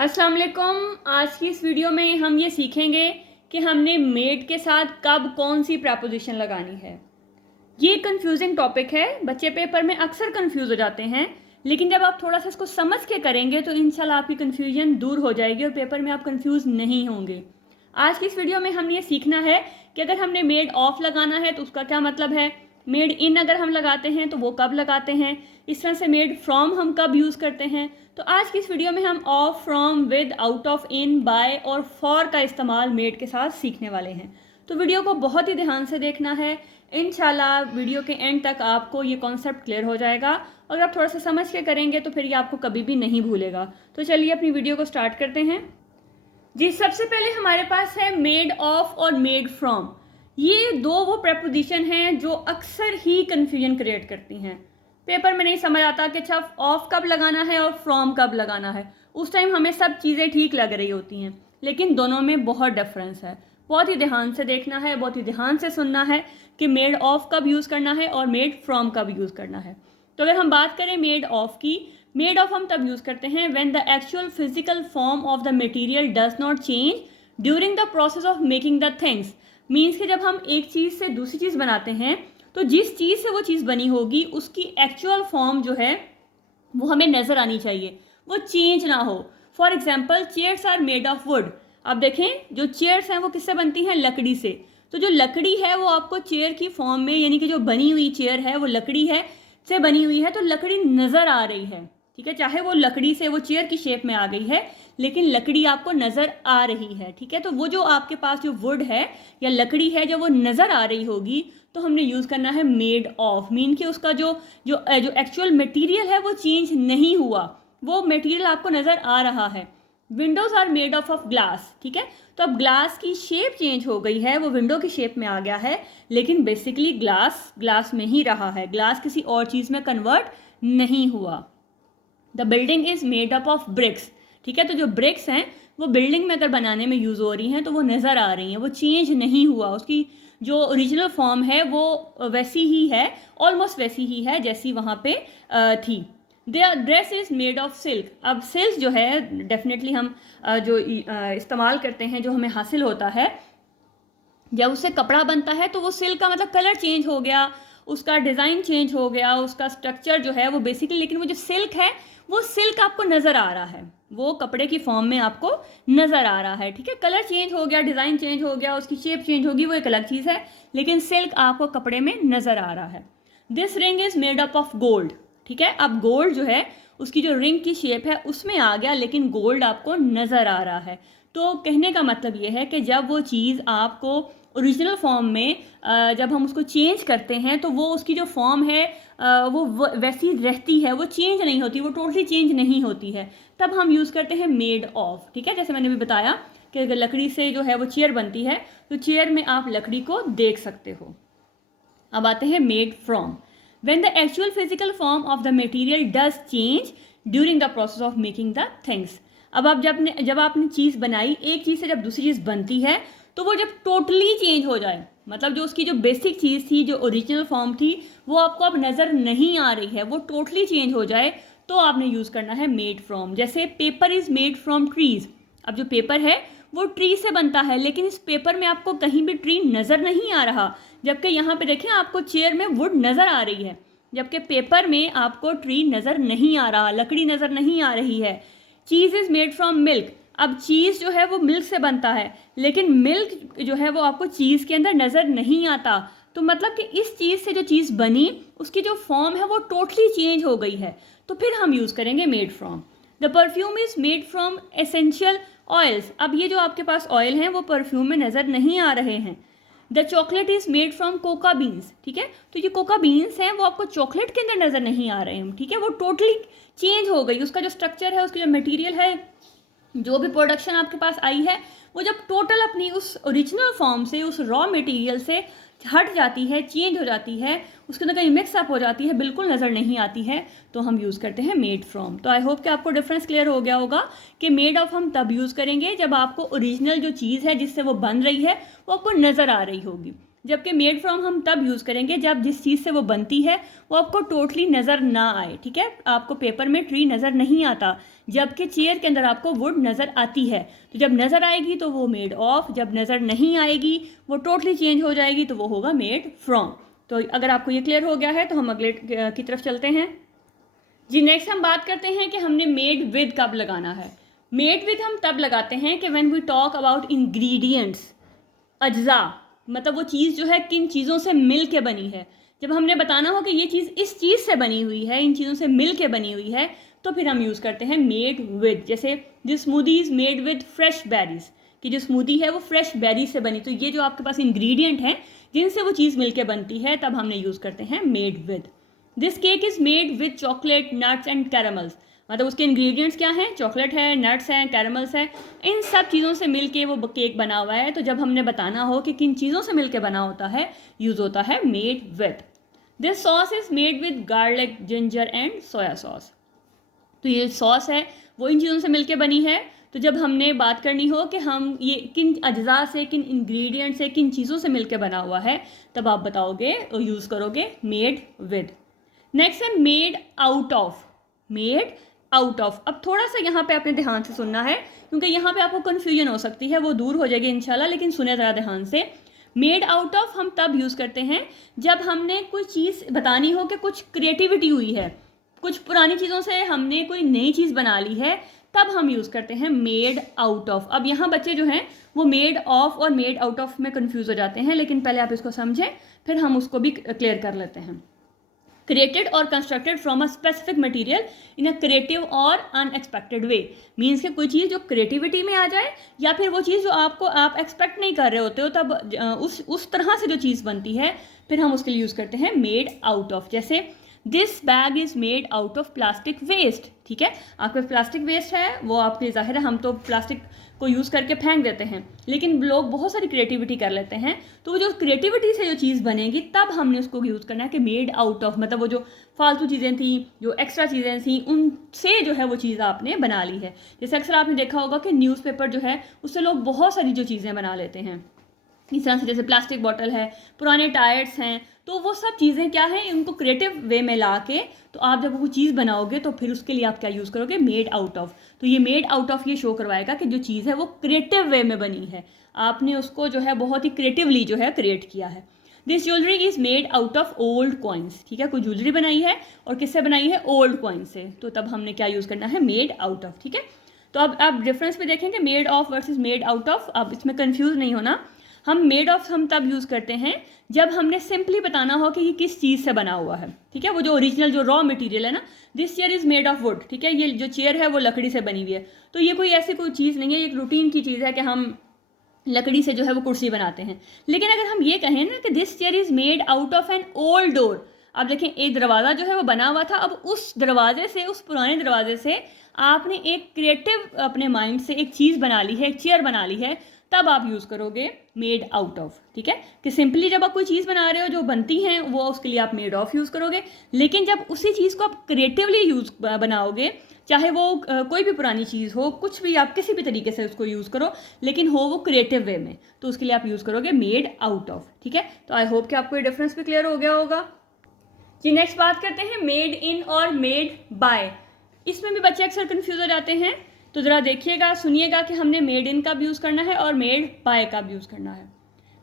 अस्सलाम वालेकुम। आज की इस वीडियो में हम ये सीखेंगे कि हमने मेड के साथ कब कौन सी प्रपोजिशन लगानी है। ये कंफ्यूजिंग टॉपिक है, बच्चे पेपर में अक्सर कंफ्यूज हो जाते हैं, लेकिन जब आप थोड़ा सा इसको समझ के करेंगे तो इंशाल्लाह आपकी कन्फ्यूजन दूर हो जाएगी और पेपर में आप कंफ्यूज नहीं होंगे। आज की इस वीडियो में हमने ये सीखना है कि अगर हमने मेड ऑफ लगाना है तो उसका क्या मतलब है, मेड इन अगर हम लगाते हैं तो वो कब लगाते हैं, इस तरह से मेड फ्रॉम हम कब यूज़ करते हैं। तो आज की इस वीडियो में हम of, from, with, out of, in, by और फॉर का इस्तेमाल मेड के साथ सीखने वाले हैं। तो वीडियो को बहुत ही ध्यान से देखना है, इंशाल्लाह वीडियो के एंड तक आपको ये कॉन्सेप्ट क्लियर हो जाएगा। अगर आप थोड़ा सा समझ के करेंगे तो फिर ये आपको कभी भी नहीं भूलेगा। तो चलिए अपनी वीडियो को स्टार्ट करते हैं। जी, सबसे पहले हमारे पास है मेड ऑफ और मेड फ्रॉम। ये दो वो प्रपोजिशन हैं जो अक्सर ही कंफ्यूजन क्रिएट करती हैं। पेपर में नहीं समझ आता कि अच्छा ऑफ कब लगाना है और फ्रॉम कब लगाना है। उस टाइम हमें सब चीज़ें ठीक लग रही होती हैं, लेकिन दोनों में बहुत डिफरेंस है। बहुत ही ध्यान से देखना है, बहुत ही ध्यान से सुनना है कि मेड ऑफ कब यूज़ करना है और मेड फ्रॉम कब यूज़ करना है। तो अगर हम बात करें मेड ऑफ की, मेड ऑफ हम तब यूज़ करते हैं when the actual physical form of the material does not change during the process of making the things. Means कि जब हम एक चीज़ से दूसरी चीज़ बनाते हैं तो जिस चीज़ से वो चीज़ बनी होगी उसकी एक्चुअल फॉर्म जो है वो हमें नज़र आनी चाहिए, वो चेंज ना हो। For example, chairs are made of wood. अब देखें, जो चेयर्स हैं वो किससे बनती हैं? लकड़ी से। तो जो लकड़ी है वो आपको चेयर की फॉर्म में, यानी कि जो बनी हुई चेयर है वो लकड़ी है से बनी हुई है, तो लकड़ी नज़र आ रही है। ठीक है, चाहे वो लकड़ी से वो चेयर की शेप में आ गई है, लेकिन लकड़ी आपको नज़र आ रही है। ठीक है, तो वो जो आपके पास जो वुड है या लकड़ी है जब वो नज़र आ रही होगी तो हमने यूज़ करना है मेड ऑफ। मीन कि उसका जो जो जो एक्चुअल मटेरियल है वो चेंज नहीं हुआ, वो मटेरियल आपको नज़र आ रहा है। Windows are made of glass. ठीक है, तो अब ग्लास की शेप चेंज हो गई है, वो विंडो की शेप में आ गया है, लेकिन बेसिकली ग्लास ग्लास में ही रहा है, ग्लास किसी और चीज़ में कन्वर्ट नहीं हुआ। The building is made up of BRICS. ठीक है, तो जो ब्रिक्स हैं वो बिल्डिंग में अगर बनाने में यूज़ हो रही हैं तो वो नज़र आ रही हैं, वो चेंज नहीं हुआ, उसकी जो ओरिजिनल फॉर्म है वो वैसी ही है, ऑलमोस्ट वैसी ही है जैसी वहाँ पे थी। The dress is made of silk. अब सिल्क जो है डेफिनेटली हम जो इस्तेमाल करते हैं, जो हमें हासिल होता है जब उससे कपड़ा बनता है, तो वो सिल्क का मतलब कलर चेंज हो गया, उसका डिज़ाइन चेंज हो गया, उसका स्ट्रक्चर जो है वो बेसिकली, लेकिन वो जो सिल्क है वो सिल्क आपको नज़र आ रहा है, वो कपड़े की फॉर्म में आपको नज़र आ रहा है। ठीक है, कलर चेंज हो गया, डिज़ाइन चेंज हो गया, उसकी शेप चेंज होगी, वो एक अलग चीज़ है, लेकिन सिल्क आपको कपड़े में नज़र आ रहा है। This ring is made up of gold. ठीक है, अब गोल्ड जो है उसकी जो रिंग की शेप है उसमें आ गया, लेकिन गोल्ड आपको नज़र आ रहा है। तो कहने का मतलब ये है कि जब वो चीज़ आपको ओरिजिनल फॉर्म में जब हम उसको चेंज करते हैं तो वो उसकी जो फॉर्म है वो वैसी रहती है, वो चेंज नहीं होती, वो टोटली चेंज नहीं होती है, तब हम यूज़ करते हैं मेड ऑफ। ठीक है, जैसे मैंने भी बताया कि अगर लकड़ी से जो है वो चेयर बनती है तो चेयर में आप लकड़ी को देख सकते हो। अब आते हैं made from. When the actual physical form of the material does change during the process of making the things. अब आप जब आपने चीज़ बनाई, एक चीज़ से जब दूसरी चीज़ बनती है तो वो जब टोटली चेंज हो जाए, मतलब जो उसकी जो बेसिक चीज़ थी, जो ओरिजिनल फॉर्म थी, वो आपको अब नज़र नहीं आ रही है, वो टोटली चेंज हो जाए, तो आपने यूज़ करना है मेड फ्रॉम। जैसे paper is made from trees. अब जो पेपर है वो ट्री से बनता है, लेकिन इस पेपर में आपको कहीं भी ट्री नज़र नहीं आ रहा, जबकि यहाँ पे देखें आपको चेयर में वुड नज़र आ रही है, जबकि पेपर में आपको ट्री नज़र नहीं आ रहा, लकड़ी नज़र नहीं आ रही है। चीज़ इज़ मेड फ्रॉम मिल्क। अब चीज़ जो है वो मिल्क से बनता है, लेकिन मिल्क जो है वो आपको चीज़ के अंदर नज़र नहीं आता, तो मतलब कि इस चीज़ से जो चीज़ बनी उसकी जो फॉर्म है वो टोटली चेंज हो गई है, तो फिर हम यूज़ करेंगे made from. The perfume is made from essential oils. अब ये जो आपके पास ऑयल हैं वो परफ्यूम में नज़र नहीं आ रहे हैं। The chocolate is made from Coca beans. ठीक है, तो ये कोका बीन्स हैं वो आपको चॉकलेट के अंदर नज़र नहीं आ रहे हैं। ठीक है, वो टोटली चेंज हो गई, उसका जो स्ट्रक्चर है, उसकी जो मटीरियल है, जो भी प्रोडक्शन आपके पास आई है, वो जब टोटल अपनी उस ओरिजिनल फॉर्म से, उस रॉ मटेरियल से हट जाती है, चेंज हो जाती है, उसके अंदर कहीं मिक्सअप हो जाती है, बिल्कुल नज़र नहीं आती है, तो हम यूज़ करते हैं मेड फ्रॉम। तो आई होप कि आपको डिफरेंस क्लियर हो गया होगा कि मेड ऑफ हम तब यूज़ करेंगे जब आपको ओरिजिनल जो चीज़ है जिससे वो बन रही है वो आपको नज़र आ रही होगी। जबकि मेड फ्रॉम हम तब यूज़ करेंगे जब जिस चीज़ से वो बनती है वो आपको टोटली नज़र ना आए, ठीक है। आपको पेपर में ट्री नज़र नहीं आता, जबकि चेयर के अंदर आपको वुड नज़र आती है। तो जब नज़र आएगी तो वो मेड ऑफ, जब नज़र नहीं आएगी वो टोटली चेंज हो जाएगी तो वो होगा मेड फ्रॉम। तो अगर आपको ये क्लियर हो गया है तो हम अगले की तरफ चलते हैं जी। नेक्स्ट हम बात करते हैं कि हमने मेड विद कब लगाना है। मेड विद हम तब लगाते हैं कि when we talk about ingredients, अज्जा, मतलब वो चीज़ जो है किन चीज़ों से मिल के बनी है। जब हमने बताना हो कि ये चीज़ इस चीज़ से बनी हुई है, इन चीज़ों से मिल के बनी हुई है, तो फिर हम यूज़ करते हैं मेड विद। जैसे this smoothie is made with fresh berries, कि जो स्मूदी है वो फ्रेश बेरी से बनी। तो ये जो आपके पास इंग्रेडिएंट हैं जिनसे वो चीज़ मिल के बनती है, तब हमने यूज़ करते हैं made with. This cake is made with chocolate, nuts and caramels, मतलब उसके इंग्रेडिएंट्स क्या हैं, चॉकलेट है, नट्स हैं, कैरामल्स है, इन सब चीज़ों से मिलके वो केक बना हुआ है। तो जब हमने बताना हो कि किन चीज़ों से मिलके बना होता है, यूज़ होता है made with. This sauce is made with garlic, ginger and soya sauce. तो ये सॉस है वो इन चीज़ों से मिलके बनी है। तो जब हमने बात करनी हो कि हम ये किन अज्जा से, किन इंग्रेडिएंट से, किन चीज़ों से मिलके बना हुआ है, तब आप बताओगे और यूज़ करोगे मेड विद। नेक्स्ट है made out of. Made out of, अब थोड़ा सा यहाँ पे आपने ध्यान से सुनना है क्योंकि यहाँ पे आपको कन्फ्यूजन हो सकती है, वो दूर हो जाएगी इंशाल्लाह, लेकिन सुने ज़रा ध्यान से। मेड आउट ऑफ हम तब यूज़ करते हैं जब हमने कोई चीज़ बतानी हो कि कुछ क्रिएटिविटी हुई है, कुछ पुरानी चीज़ों से हमने कोई नई चीज़ बना ली है, तब हम यूज़ करते हैं मेड आउट ऑफ। अब यहाँ बच्चे जो हैं वो मेड ऑफ और मेड आउट ऑफ में कन्फ्यूज़ हो जाते हैं, लेकिन पहले आप इसको समझें फिर हम उसको भी क्लियर कर लेते हैं। क्रिएटेड और constructed from a specific material in a creative और अनएक्सपेक्टेड वे, मीन्स कि कोई चीज़ जो क्रिएटिविटी में आ जाए या फिर वो चीज़ जो आप एक्सपेक्ट नहीं कर रहे होते हो, तब उस तरह से जो चीज़ बनती है, फिर हम उसके लिए यूज़ करते हैं मेड आउट ऑफ। जैसे this bag is made out of plastic waste, ठीक है, आपके प्लास्टिक वेस्ट है वो आपके ज़ाहिर है हम तो प्लास्टिक को यूज़ करके फेंक देते हैं, लेकिन लोग बहुत सारी क्रिएटिविटी कर लेते हैं। तो वो जो क्रिएटिविटी से जो चीज़ बनेगी तब हमने उसको यूज़ करना है कि मेड आउट ऑफ, मतलब वो जो फालतू चीज़ें थी, जो एक्स्ट्रा चीज़ें थी, उनसे जो है वो चीज़ आपने बना ली है। जैसे अक्सर आपने देखा होगा कि न्यूज़पेपर जो है उससे लोग बहुत सारी जो चीज़ें बना लेते हैं, इस तरह से जैसे प्लास्टिक बॉटल है, पुराने टायर्स हैं, तो वो सब चीज़ें क्या हैं, उनको क्रिएटिव वे में ला के तो आप जब वो चीज़ बनाओगे तो फिर उसके लिए आप क्या यूज़ करोगे, मेड आउट ऑफ। तो ये मेड आउट ऑफ ये शो करवाएगा कि जो चीज़ है वो क्रिएटिव वे में बनी है, आपने उसको जो है बहुत ही क्रिएटिवली जो है क्रिएट किया है। This jewellery is made out of old coins, ठीक है, कोई ज्वेलरी बनाई है और किससे बनाई है, ओल्ड कॉइन से, तो तब हमने क्या यूज़ करना है, मेड आउट ऑफ, ठीक है। तो अब आप डिफरेंस भी देखेंगे made of versus made out of. अब इसमें कंफ्यूज नहीं होना, हम मेड ऑफ हम तब यूज़ करते हैं जब हमने सिंपली बताना हो कि ये किस चीज़ से बना हुआ है, ठीक है, वो जो ओरिजिनल जो रॉ मटेरियल है ना, this chair is made of would, ठीक है, ये जो चेयर है वो लकड़ी से बनी हुई है। तो ये कोई ऐसी कोई चीज़ नहीं है, एक रूटीन की चीज़ है कि हम लकड़ी से जो है वो कुर्सी बनाते हैं। लेकिन अगर हम ये कहें ना कि this chair is made out of an old door, अब देखें एक दरवाज़ा जो है वो बना हुआ था, अब उस दरवाजे से, उस पुराने दरवाजे से आपने एक क्रिएटिव अपने माइंड से एक चीज़ बना ली है, एक चेयर बना ली है, तब आप यूज़ करोगे मेड आउट ऑफ, ठीक है। कि सिंपली जब आप कोई चीज़ बना रहे हो जो बनती हैं वो उसके लिए आप मेड ऑफ यूज़ करोगे, लेकिन जब उसी चीज़ को आप क्रिएटिवली यूज़ बनाओगे, चाहे वो कोई भी पुरानी चीज़ हो, कुछ भी आप किसी भी तरीके से उसको यूज़ करो, लेकिन हो वो क्रिएटिव वे में, तो उसके लिए आप यूज़ करोगे मेड आउट ऑफ, ठीक है। तो आई होप कि आपको ये डिफरेंस भी क्लियर हो गया होगा जी। नेक्स्ट बात करते हैं मेड इन और मेड बाय। इसमें भी बच्चे अक्सर कन्फ्यूज़ हो जाते हैं, तो ज़रा देखिएगा, सुनिएगा कि हमने मेड इन कब यूज़ करना है और मेड बाय कब यूज़ करना है।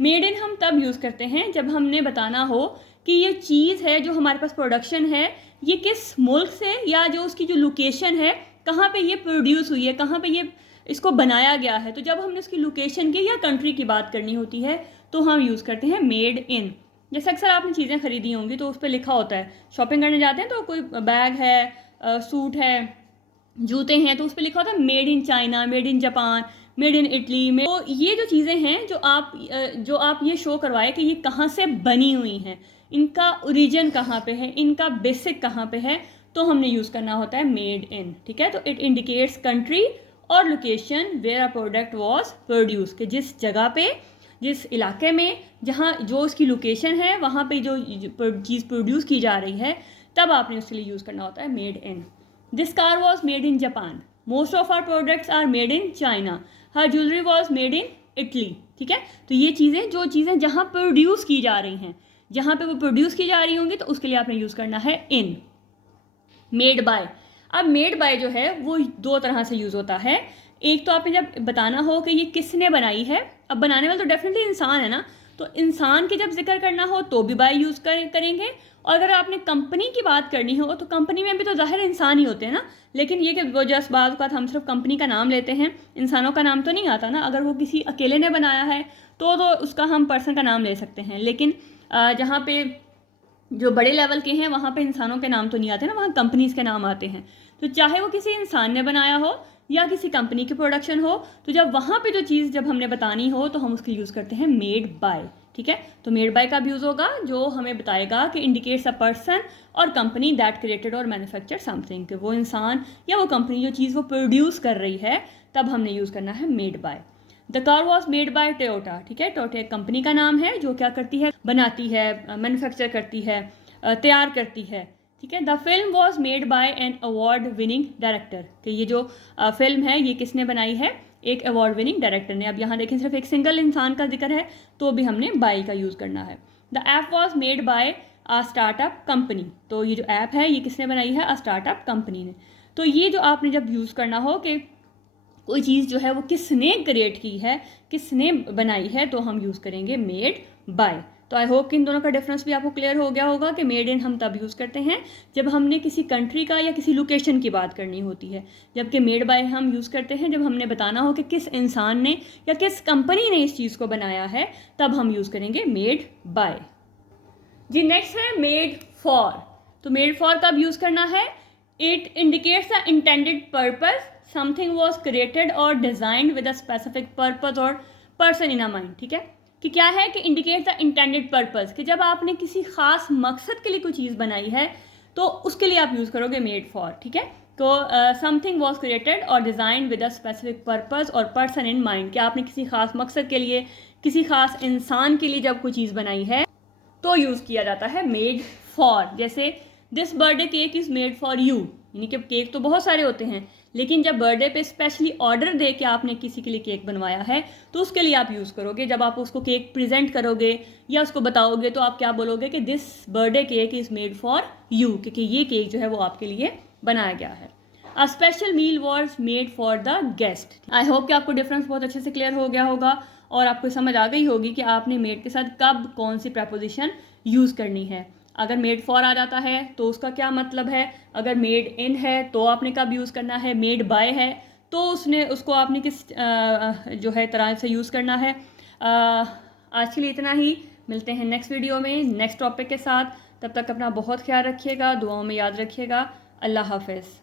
मेड इन हम तब यूज़ करते हैं जब हमने बताना हो कि ये चीज़ है जो हमारे पास प्रोडक्शन है, ये किस मुल्क से या जो उसकी जो लोकेशन है, कहाँ पे ये प्रोड्यूस हुई है, कहाँ पे ये इसको बनाया गया है। तो जब हमने उसकी लोकेशन की या कंट्री की बात करनी होती है तो हम यूज़ करते हैं मेड इन। जैसे अक्सर आपने चीज़ें खरीदी होंगी तो उस पर लिखा होता है, शॉपिंग करने जाते हैं तो कोई बैग है, सूट है, जूते हैं, तो उस पर लिखा होता है made in China, made in Japan, made in Italy में। तो ये जो चीज़ें हैं जो आप ये शो करवाए कि ये कहाँ से बनी हुई हैं, इनका ओरिजिन कहाँ पे है, इनका बेसिक कहाँ पे है, तो हमने यूज़ करना होता है मेड इन, ठीक है। तो इट इंडिकेट्स कंट्री और location where a product was produce, कि जिस जगह पे, जिस इलाके में जहाँ जो उसकी लोकेशन है वहाँ पे जो चीज़ प्रोड्यूस की जा रही है, तब आपने उसके लिए यूज़ करना होता है made in. This car was made in Japan. Most of our products are made in China. Her jewelry was made in Italy, ठीक है। तो ये चीज़ें, जो चीज़ें जहाँ प्रोड्यूस की जा रही हैं, जहाँ पे वो प्रोड्यूस की जा रही होंगी, तो उसके लिए आपने यूज़ करना है इन। मेड बाय, अब मेड बाय जो है वो दो तरह से यूज़ होता है। एक तो आपने जब बताना हो कि ये किसने बनाई है, अब बनाने वाला तो डेफिनेटली इंसान है ना, तो इंसान की जब जिक्र करना हो तो भी बाय यूज़ करेंगे। और अगर आपने कंपनी की बात करनी हो तो कंपनी में भी तो ज़ाहिर इंसान ही होते हैं ना, लेकिन ये कि वो जस्ट बात का हम सिर्फ कंपनी का नाम लेते हैं, इंसानों का नाम तो नहीं आता ना। अगर वो किसी अकेले ने बनाया है तो उसका हम पर्सन का नाम ले सकते हैं, लेकिन जहाँ पे जो बड़े लेवल के हैं वहाँ पे इंसानों के नाम तो नहीं आते ना, वहाँ कंपनीज़ के नाम आते हैं। तो चाहे वो किसी इंसान ने बनाया हो या किसी कंपनी की प्रोडक्शन हो, तो जब वहाँ पे जो चीज़ जब हमने बतानी हो तो हम उसकी यूज़ करते हैं मेड बाय, ठीक है। तो मेड बाय का भी यूज़ होगा जो हमें बताएगा कि इंडिकेट्स अ पर्सन और कंपनी दैट क्रिएटेड और मैन्युफैक्चर समथिंग, कि वो इंसान या वो कंपनी जो चीज़ वो प्रोड्यूस कर रही है, तब हमने यूज़ करना है made by. The car was made by Toyota, ठीक है। टोयोटा एक कंपनी का नाम है जो क्या करती है, बनाती है, मैन्युफैक्चर करती है, तैयार करती है, ठीक है। The film was made by an award winning director, कि ये जो फिल्म है ये किसने बनाई है, एक अवार्ड विनिंग डायरेक्टर ने। अब यहाँ देखें सिर्फ एक सिंगल इंसान का जिक्र है तो भी हमने बाय का यूज़ करना है। The app was made by a startup company, तो ये जो ऐप है ये किसने बनाई है, अ स्टार्टअप कंपनी ने। तो ये जो आपने जब यूज़ करना हो कि कोई चीज़ जो है वो किसने क्रिएट की है, किसने बनाई है, तो हम यूज़ करेंगे मेड बाय। तो आई होप कि इन दोनों का डिफरेंस भी आपको क्लियर हो गया होगा कि मेड इन हम तब यूज़ करते हैं जब हमने किसी कंट्री का या किसी लोकेशन की बात करनी होती है, जबकि मेड बाय हम यूज़ करते हैं जब हमने बताना हो कि किस इंसान ने या किस कंपनी ने इस चीज़ को बनाया है, तब हम यूज़ करेंगे मेड बाय। जी नेक्स्ट है मेड फॉर। तो मेड फॉर कब यूज़ करना है, it indicates the intended purpose, something was created और designed with a specific purpose और पर्सन इन अ माइंड, ठीक है। कि क्या है कि इंडिकेट द इंटेंडेड पर्पज, कि जब आपने किसी खास मकसद के लिए कोई चीज़ बनाई है तो उसके लिए आप यूज़ करोगे मेड फॉर, ठीक है। तो समथिंग वॉज क्रिएटेड और designed with a specific purpose और पर्सन इन माइंड, कि आपने किसी खास मकसद के लिए, किसी खास इंसान के लिए जब कोई चीज़ बनाई है तो यूज़ किया जाता है मेड फॉर। जैसे this birthday cake is made for you, यानी कि केक तो बहुत सारे होते हैं, लेकिन जब बर्थडे पे स्पेशली ऑर्डर दे के आपने किसी के लिए केक बनवाया है तो उसके लिए आप यूज़ करोगे। जब आप उसको केक प्रेजेंट करोगे या उसको बताओगे तो आप क्या बोलोगे कि this birthday cake is made for you, क्योंकि ये केक जो है वो आपके लिए बनाया गया है। A special meal was made for the guest. I hope कि आपको डिफरेंस बहुत अच्छे से क्लियर हो गया होगा और आपको समझ आ गई होगी कि आपने मेड के साथ कब कौन सी प्रपोजिशन यूज़ करनी है। अगर मेड फॉर आ जाता है तो उसका क्या मतलब है, अगर मेड इन है तो आपने कब यूज़ करना है, मेड बाय है तो उसको आपने किस जो है तरह से यूज़ करना है। आज के लिए इतना ही, मिलते हैं नेक्स्ट वीडियो में नेक्स्ट टॉपिक के साथ। तब तक अपना बहुत ख्याल रखिएगा, दुआओं में याद रखिएगा। अल्लाह हाफ़िज़।